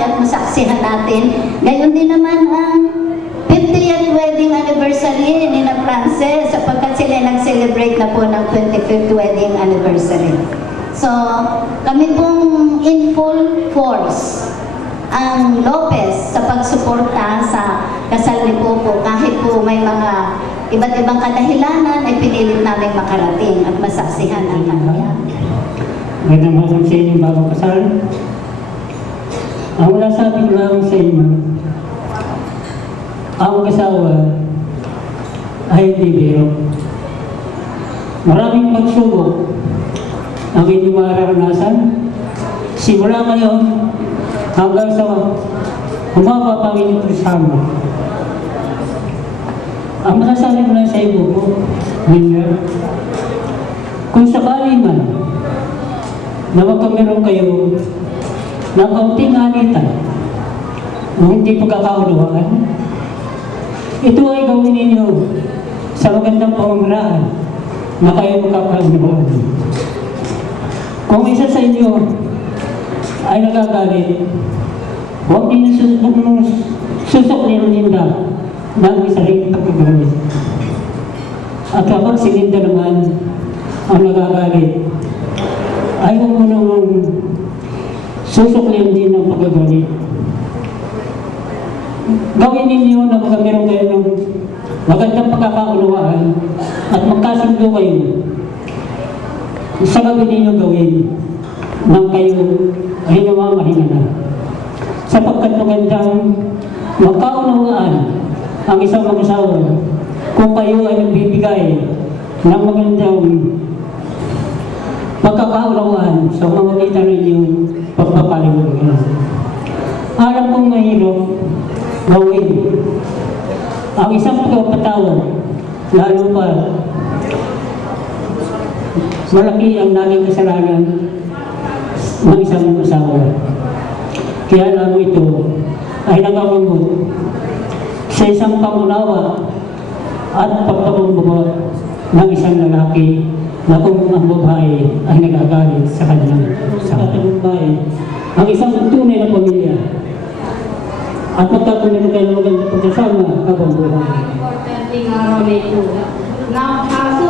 mabuhay at masaksihan natin. Gayon din naman ang 50th wedding anniversary ni na Frances sapagkat sila nag-celebrate na po ng 25th wedding anniversary. So, kami pong in full force ang Lopez sa pagsuporta sa kasal ni Popo kahit po may mga iba't ibang kadahilanan ay pinilit namin makarating at masaksihan ang kanya. Magandang hapon sa inyo bago kasal. Ang nasabi ko lang sa inyo, ang kasawa ay hindi biro. Maraming pagsubok ang inyong mararanasan. Simula ngayon hanggang sa humapapangin ito sama. Ang masasabi ko lang sa iyo po, kung sakali man na magkameron kayo ng kaunting alitan o hindi pagkakaunawaan, ito ay gawin ninyo sa magandang pamamaraan na kayo magkakaunawaan. Kung isa sa inyo ay nagagalit, huwag ninyo susuklihan ninyo ng isa rin pagkagalit. At kapag si Linda naman ang nagagalit, ay huwag mo naman susuklihan din ng pagkagalit. Gawin ninyo na magkameron kayo ng magandang pagkakaunawaan at magkasundo kayo sa gabi ninyo gawin nang kayo ay namamahinga na. Sapagkat magandang magkaunawaan ang isang mag-asawa kung kayo ay nagbibigay ng magandang pagkakaunawaan sa pamamagitan ninyong pagpapaliwanag. Alam kong mahirap gawin ang isang pagpapatawad, lalo pa malaki ang naging kasalanan ng isang asawa. Kaya lalo ito ay nagagamot sa isang pangunawa at pagpapambuhat ng isang lalaki na kung ang babae ay nagagalit sa kanyang babae. Ang isang tunay na pamilya at magkakaroon kayo ng magandang pagkasama habang buhay. Importante nga araw na ito. Kaso,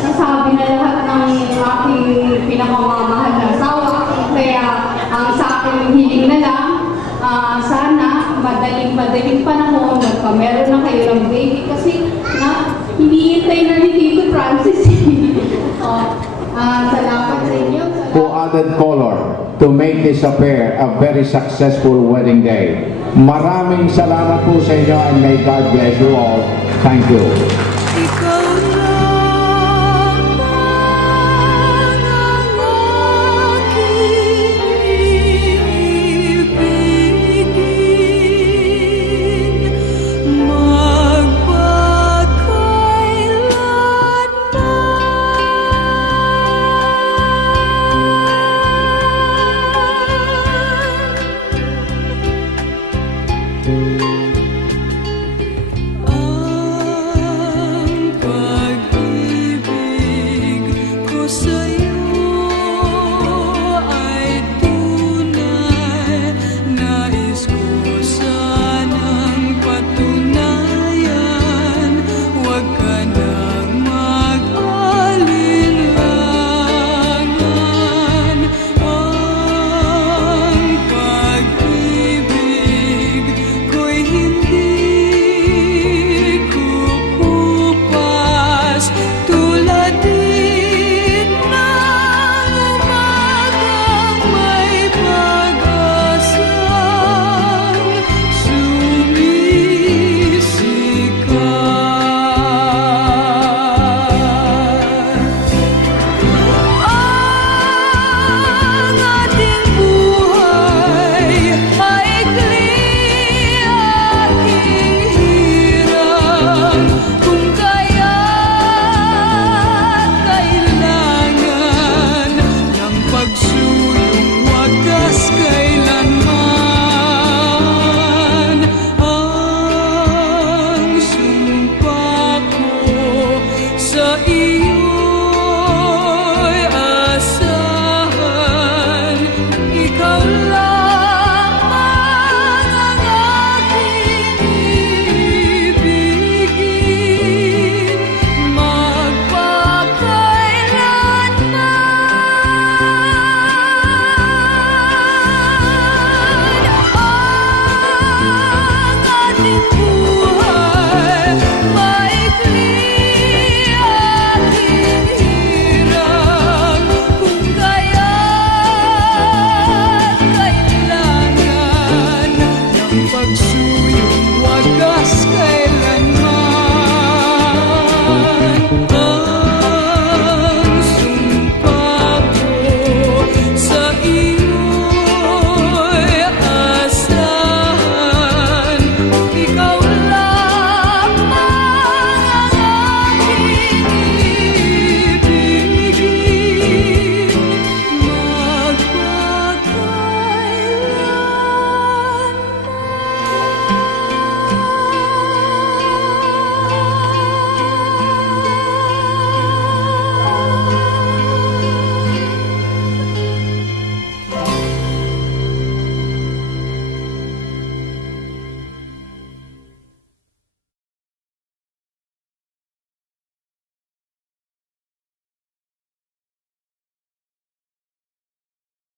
nasabi na lahat ng aking pinakamamahal na asawa. Kaya, ang sa aking hiling na lang, sana madaling panahon magkameron na kayo ng baby kasi hinihintay na ni Tito Francis. Salamat sa inyo. Who added color to make this affair a very successful wedding day. Maraming salamat po sa inyo and may God bless you all. Thank you.